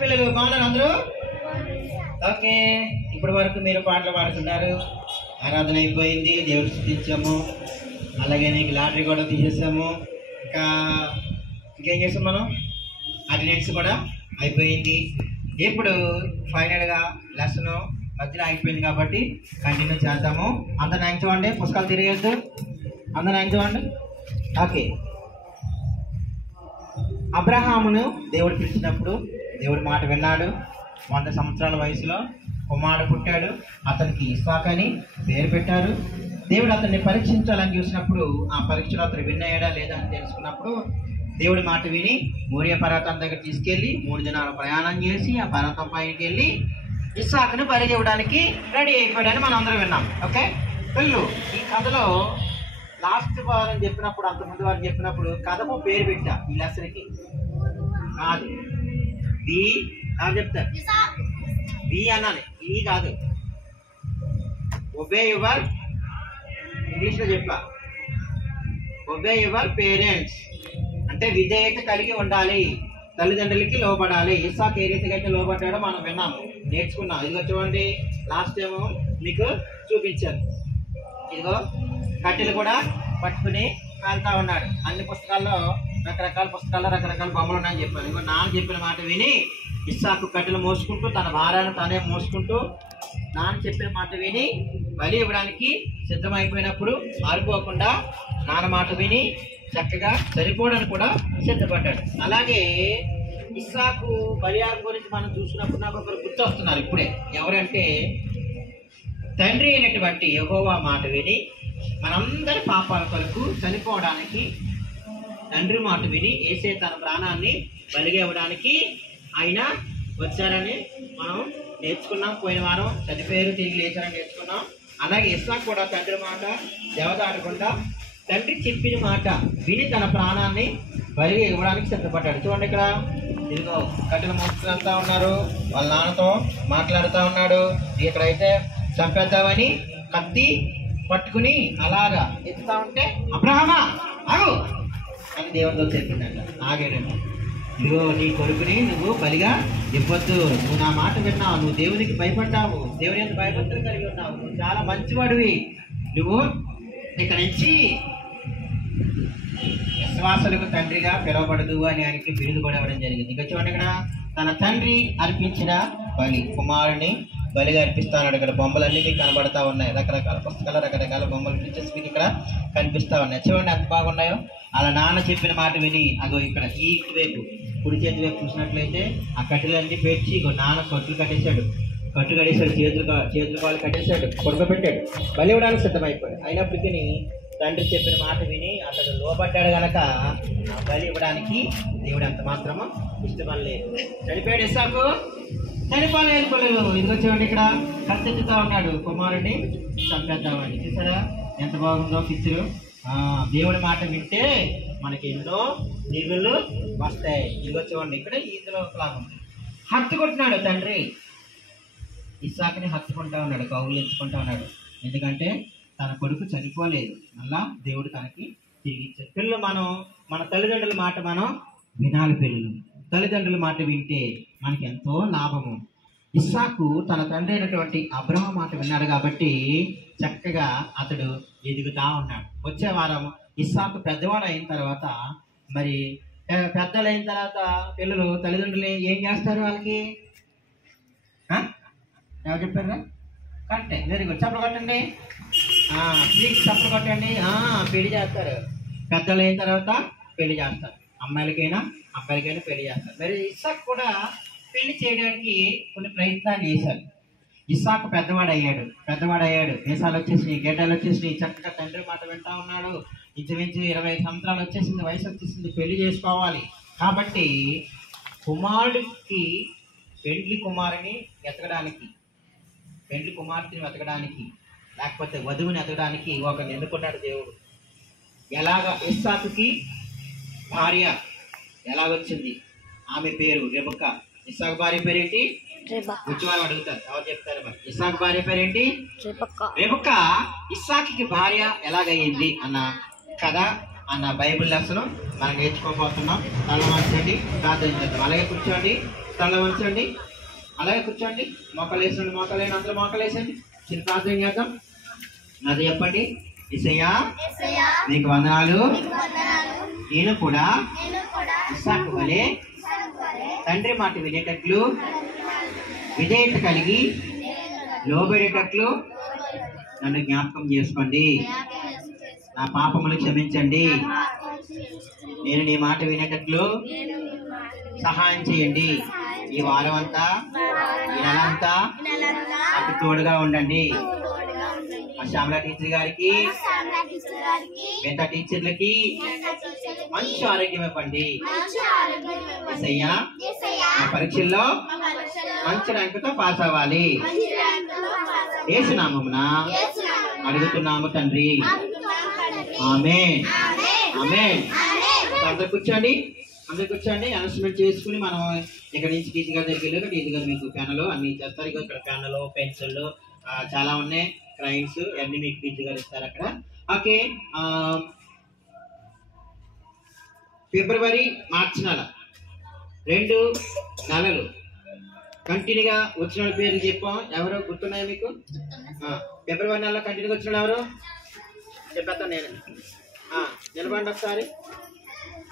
పిల్లలు బాగున్నారు అందరూ? ఓకే, ఇప్పటి వరకు మీరు పాటలు పాడుతున్నారు. ఆరాధన అయిపోయింది, దేవుడు స్తుతించాము. అలాగే నీకు లాటరీ కూడా తీసేసాము. ఇంకేం చేసాం మనం? అటెండెన్స్ కూడా అయిపోయింది. ఇప్పుడు ఫైనల్గా లెసన్ మధ్యలో అయిపోయింది కాబట్టి కంటిన్యూ చేద్దాము. అందరు న్యాయం చూడండి, పుస్తకాలు తిరిగేద్దు. అందరు న్యాయం చూడండి. ఓకే, అబ్రహామును దేవుడు పిలిచినప్పుడు దేవుడి మాట విన్నాడు. 100 సంవత్సరాల వయసులో కుమారుడు పుట్టాడు. అతనికి ఇస్సాకు అని పేరు పెట్టారు. దేవుడు అతన్ని పరీక్షించాలని చూసినప్పుడు ఆ పరీక్షలో అతను విన్నాయడా లేదా అని తెలుసుకున్నప్పుడు దేవుడి మాట విని మోరియా పర్వతం దగ్గర తీసుకెళ్ళి 3 దినాల ప్రయాణం చేసి ఆ పర్వతం పైకి వెళ్ళి ఇస్సాకును బలి ఇవ్వడానికి రెడీ అయిపోయాడని మనం అందరం విన్నాం. ఓకే పిల్లలు, ఈ కథలో లాస్ట్ వారం చెప్పినప్పుడు, అంతకుముందు వారు చెప్పినప్పుడు కథకు పేరు పెట్టా. ఈ లెసన్కి కాదు, వి చెప్తారు, వి అనాలి, ఈ కాదు. ఒబే యువర్, ఇంగ్లీష్లో చెప్పా, ఒబే యువర్ పేరెంట్స్ అంటే విధేయత కలిగి ఉండాలి, తల్లిదండ్రులకి లోబడాలి. ఇస్సాకు ఏ రీతిగా అయితే లోబడ్డాడో మనం విన్నాము, నేర్చుకున్నాం. ఇదిగో చూడండి, లాస్ట్ ఏమో మీకు చూపించాను. ఇదిగో కట్టెలు కూడా పట్టుకుని వెళ్తా ఉన్నాడు. అన్ని పుస్తకాల్లో రకరకాల పుస్తకాల్లో రకరకాల బొమ్మలు ఉన్నాయని చెప్పాను. ఇదిగో నాన్న చెప్పిన మాట విని ఇస్సాకు కట్టెలు మోసుకుంటూ తన భారాన్ని తానే మోసుకుంటూ నాన్న చెప్పిన మాట విని బలి ఇవ్వడానికి సిద్ధమైపోయినప్పుడు మారిపోకుండా నాన్న మాట విని చక్కగా సరిపోవడానికి కూడా సిద్ధపడ్డాడు. అలాగే ఇస్సాకు బలియాగం గురించి మనం చూసినప్పుడు నాకు ఒకరు గుర్తొస్తున్నారు ఇప్పుడే. ఎవరంటే తండ్రి అయినటువంటి యెహోవా మాట విని మనందరి పాపాల కొరకు చనిపోవడానికి తండ్రి మాట విని యేసే తన ప్రాణాన్ని బలిగా ఇవ్వడానికి ఆయన వచ్చారని మనం నేర్చుకున్నాం. పోయిన వారం చనిపోయారు, తిరిగి లేచారని నేర్చుకున్నాం. అలాగే ఇస్సాకు కూడా తండ్రి మాట జవదాటకుండా తండ్రి చెప్పిన మాట విని తన ప్రాణాన్ని బలిగా ఇవ్వడానికి సిద్ధపడ్డాడు. చూడండి, ఇక్కడ ఇదిగో కట్టెలు మోసుకుంటూ ఉన్నారు, వాళ్ళ నాన్నతో మాట్లాడుతూ ఉన్నాడు. ఇక్కడైతే చంపేద్దామని కత్తి పట్టుకుని అలాగా ఎత్తుతా ఉంటే అబ్రహామా ఆగు అని దేవునితో చెప్పిందంట. ఆగాడంట. ఇదిగో నీ కొడుకుని నువ్వు బలిగా ఇవ్వద్దు, నువ్వు నా మాట విన్నావు, నువ్వు దేవునికి భయపడ్డావు, దేవుని యొక్క భయభక్తులు కలిగి ఉన్నావు, నువ్వు చాలా మంచివాడివి, నువ్వు ఇక్కడ నుంచి విశ్వాసులకు తండ్రిగా పిలువబడదు అని ఆయనకి బిరుదు కూడా ఇవ్వడం జరిగింది. ఇక చూడండి, ఇక్కడ తన తండ్రి అర్పించిన బలి కుమారుని బలిగా అర్పిస్తాడు. ఇక్కడ బొమ్మలన్నీ మీకు కనబడతా ఉన్నాయి, రకరకాల పుస్తకాలు రకరకాల బొమ్మలు పిక్చర్స్ మీకు ఇక్కడ కనిపిస్తా ఉన్నాయి. చూడండి ఎంత బాగున్నాయో. అలా నాన్న చెప్పిన మాట విని అగో ఇక్కడ ఈ వైపు కుడి చేతి వైపు చూసినట్లయితే ఆ కట్టెలన్నీ పేర్చి ఇగో నాన్న కట్లు కట్టేశాడు, చేతులు కాళ్ళు కట్టేశాడు, కొడుకబెట్టాడు, బలి ఇవ్వడానికి సిద్ధమైపోయాడు. అయినప్పటికీ తండ్రి చెప్పిన మాట విని అతడు లోబడ్డాడు కనుక బలి ఇవ్వడానికి దేవుడు ఎంత మాత్రమో ఇష్టపడలేదు. చనిపోయాడు ఇస్సాకు, చనిపోలేదు పిల్లలు. ఇదిగో చూడండి, ఇక్కడ కత్తెత్తుతా ఉన్నాడు కుమారుడిని చంపేద్దామని. చూసారా ఎంత బాగుందో పిక్చరు. దేవుడి మాట వింటే మనకి ఎన్నో దీవులు వస్తాయి. ఇదిగో చూడండి, ఇక్కడ ఇందులో ఒకలాగా ఉంది. హత్తుకుంటున్నాడు తండ్రి, ఇస్సాకుని హత్తుకుంటా ఉన్నాడు, కౌగులు ఎత్తుకుంటా ఉన్నాడు. ఎందుకంటే తన కొడుకు చనిపోలేదు, మళ్ళా దేవుడు తనకి తిరిగి ఇచ్చాడు. పిల్లలు మన తల్లిదండ్రుల మాట మనం వినాలి. పిల్లలు తల్లిదండ్రుల మాట వింటే మనకి ఎంతో లాభము. ఇస్సాకు తన తండ్రి అయినటువంటి అబ్రహాము మాట విన్నాడు కాబట్టి చక్కగా అతడు ఎదుగుతా ఉన్నాడు. వచ్చే వారం ఇస్సాకు పెద్దవాడు అయిన తర్వాత, మరి పెద్దలు అయిన తర్వాత పిల్లలు తల్లిదండ్రులు ఏం చేస్తారు? వాళ్ళకి ఎవరు చెప్పారా? కరెక్టే, వెరీ గుడ్. చప్పలు కొట్టండి, ప్లీజ్ చప్పలు కొట్టండి. పెళ్లి చేస్తారు. పెద్దలు అయిన తర్వాత పెళ్లి చేస్తారు, అమ్మాయిలకైనా అబ్బాయిలకైనా పెళ్లి చేస్తారు. మరి ఇస్సాకు కూడా పెళ్లి చేయడానికి కొన్ని ప్రయత్నాలు చేశారు. ఇస్సాకు పెద్దవాడయ్యాడు, దేశాలు వచ్చేసినాయి, గడ్డలు వచ్చేసినాయి, చక్కగా తండ్రి మాట వింటా ఉన్నాడు. ఇంచుమించు 20 సంవత్సరాలు వచ్చేసింది, వయసు వచ్చేసింది, పెళ్లి చేసుకోవాలి. కాబట్టి కుమారుడికి పెండ్లి కుమారుని వెతకడానికి లేకపోతే వధువుని ఎతకడానికి ఒకరిని ఎన్నుకున్నాడు దేవుడు. ఎలాగా ఇస్సాకుకి భార్య ఎలాగొచ్చింది? ఆమె పేరు రెబెక్కా. ఇస్సాకు భార్య పేరేంటి? ఉజ్వల్ అడుగుతారు, ఎవరు చెప్తారు? మరి ఇస్సాకు భార్య పేరేంటి? రెబెక్కా. ఇస్సాకుకి భార్య ఎలాగయ్యింది అన్న కథ, అన్న బైబిల్ లెసన్ మనం నేర్చుకోబోతున్నాం. తల మార్చండి, ప్రార్థన చేద్దాం. అలాగే కూర్చోండి. తల వంచండి, అలాగే కూర్చోండి. మోకాలు వేసండి, మోకాలు వేయండి, అందరూ మోకాలు వేసండి. చిన్న ప్రార్థన చేద్దాం. నాది చెప్పండి. యేసయ్యా నీకు వందనాలు, నేను కూడా ఇస్సాకు వలె తండ్రి మాట వినేటట్లు విధేయత కలిగి లోబడేటట్లు నన్ను జ్ఞాపకం చేసుకోండి. నా పాపములు క్షమించండి. నేను నీ మాట వినేటట్లు సహాయం చేయండి. ఈ వారం అంతా, ఈ నెల అంతా నాకు తోడుగా ఉండండి. మా శ్యామల టీచర్ గారికి, మిగతా టీచర్లకి మంచి ఆరోగ్యం ఇవ్వండి. యేసయ్యా నా పరీక్షల్లో మంచి ర్యాంకుతో పాస్ అవ్వాలి. యేసు నామమున అడుగుతున్నాము తండ్రి. ఆమేన్, ఆమేన్. అందరు కూర్చోండి, అందరు కూర్చోండి. అనౌన్స్మెంట్ చేసుకుని మనం ఇక్కడ నుంచి టీచర్ గారి దగ్గరికి వెళ్ళి టీచర్ గారు మీకు పెన్నులు అన్ని చేస్తారు. ఇక్కడ పెన్నులు, పెన్సిళ్ళు చాలా ఉన్నాయి, క్రైన్స్ అన్ని మీకు టీచర్ గారు ఇస్తారు అక్కడ. ఓకే, ఫిబ్రవరి, మార్చి నెల 2 నెలలు కంటిన్యూగా వచ్చిన వాళ్ళ పేర్లు చెప్పాం. ఎవరో గుర్తున్నాయా మీకు? ఫిబ్రవరి నెలలో కంటిన్యూగా వచ్చిన ఎవరు చెప్పేస్తాను నేను. నిలబండి ఒకసారి.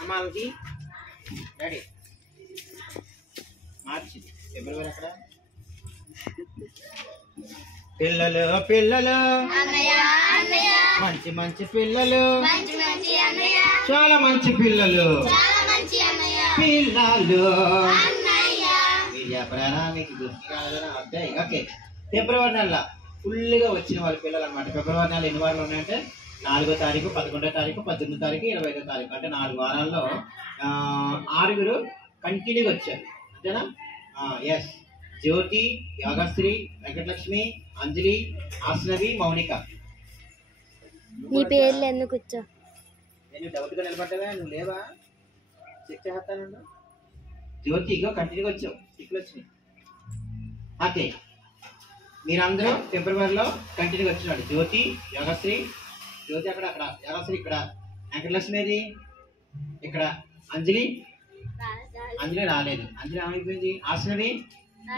అమ్మాలకి డాడీ. మార్చి, ఫిబ్రవరి అక్కడ పిల్లలు పిల్లలు మంచి మంచి పిల్లలు, చాలా మంచి పిల్లలు పిల్లలు. మీరు చెప్పరానా? మీకు గుర్తు కాలేదా? అబ్బాయి. ఓకే, ఫిబ్రవరి నెల ఫుల్గా వచ్చిన వాళ్ళ పిల్లలు అనమాట. ఫిబ్రవరి నెల ఎన్ని వారాలు ఉన్నాయంటే 4వ తారీఖు, 11వ తారీఖు, 18వ తారీఖు, 25వ తారీఖు, అంటే 4 వారాల్లో 6 కంటిన్యూగా వచ్చారు. అంతేనా? ఎస్. జ్యోతి, యోగశ్రీ, వెంకటలక్ష్మి, అంజలి, ఆశ్నవి, మౌనిక. నీ పేర్లు ఎందుకు వచ్చా? నేను డౌట్గా నిలబడ్డావా? నువ్వు లేవా? చెక్ చేస్తాను. జ్యోతి ఇగో కంటిన్యూగా వచ్చావు, టిక్లు వచ్చినాయి. ఓకే, మీరందరూ ఫిబ్రవరిలో కంటిన్యూగా వచ్చినాడు. జ్యోతి, యోగశ్రీ, జ్యోతి అక్కడ, యోగశ్రీ ఇక్కడ, వెంకటలక్ష్మి ఏది ఇక్కడ, అంజలి రాలేదు, అంజలి ఏమైపోయింది? ఆశ్నవి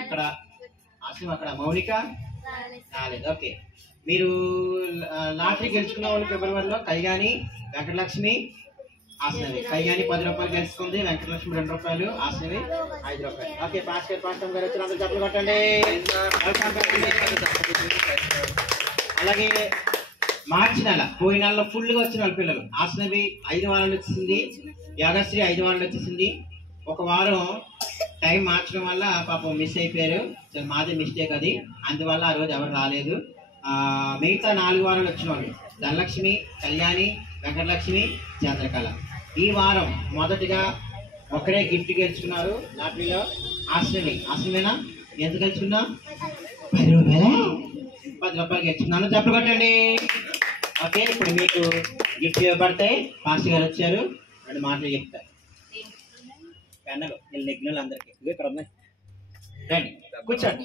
ఇక్కడ, ఆశ్నవి అక్కడ, మౌనిక రాలేదు. ఓకే, మీరు లాటరీ గెలుచుకున్న వాళ్ళు ఫిబ్రవరిలో కళ్యాణి, వెంకటలక్ష్మి, ఆశ్నవి. కళ్యాణి 10 రూపాయలు గెలుచుకుంది, వెంకటలక్ష్మి 2 రూపాయలు, ఆశ్నవి 5 రూపాయలు. ఓకే, పాస్టర్ గారు వచ్చి అందరూ చెప్పలు కొట్టండి. అలాగే మార్చి నెల, పోయిన నెలలో ఫుల్గా వచ్చిన వాళ్ళ పిల్లలు. ఆశ్నవి 5 వారాలు వచ్చేసింది, యోగశ్రీ 5 వారాలు వచ్చేసింది. ఒక వారం టైం మార్చడం వల్ల పాపం మిస్ అయిపోయారు. మాదే మిస్టేక్ అది, అందువల్ల ఆ రోజు ఎవరు రాలేదు. మిగతా 4 వారాలు వచ్చిన వాళ్ళు ధనలక్ష్మి, కళ్యాణి, వెంకటలక్ష్మి, చంద్రకళ. ఈ వారం మొదటిగా ఒకరే గిఫ్ట్ గెలుచుకున్నారు లాటరీలో. ఆశ్రమేనా? ఎంత గెలుచుకున్నా? 10 రూపాయలు గెలుచుకున్నాను. చెప్పలు కొట్టండి. ఓకే, ఇప్పుడు మీకు గిఫ్ట్ ఇవ్వబడతాయి. పాస్టర్ గారు వచ్చారు, 2 మాటలు చెప్తారు. పెన్నలు నెగ్గినలు అందరికీ ఇక్కడ ఉన్నాయి. రండి, కూర్చోండి.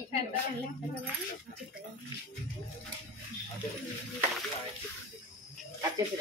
కట్ చేసి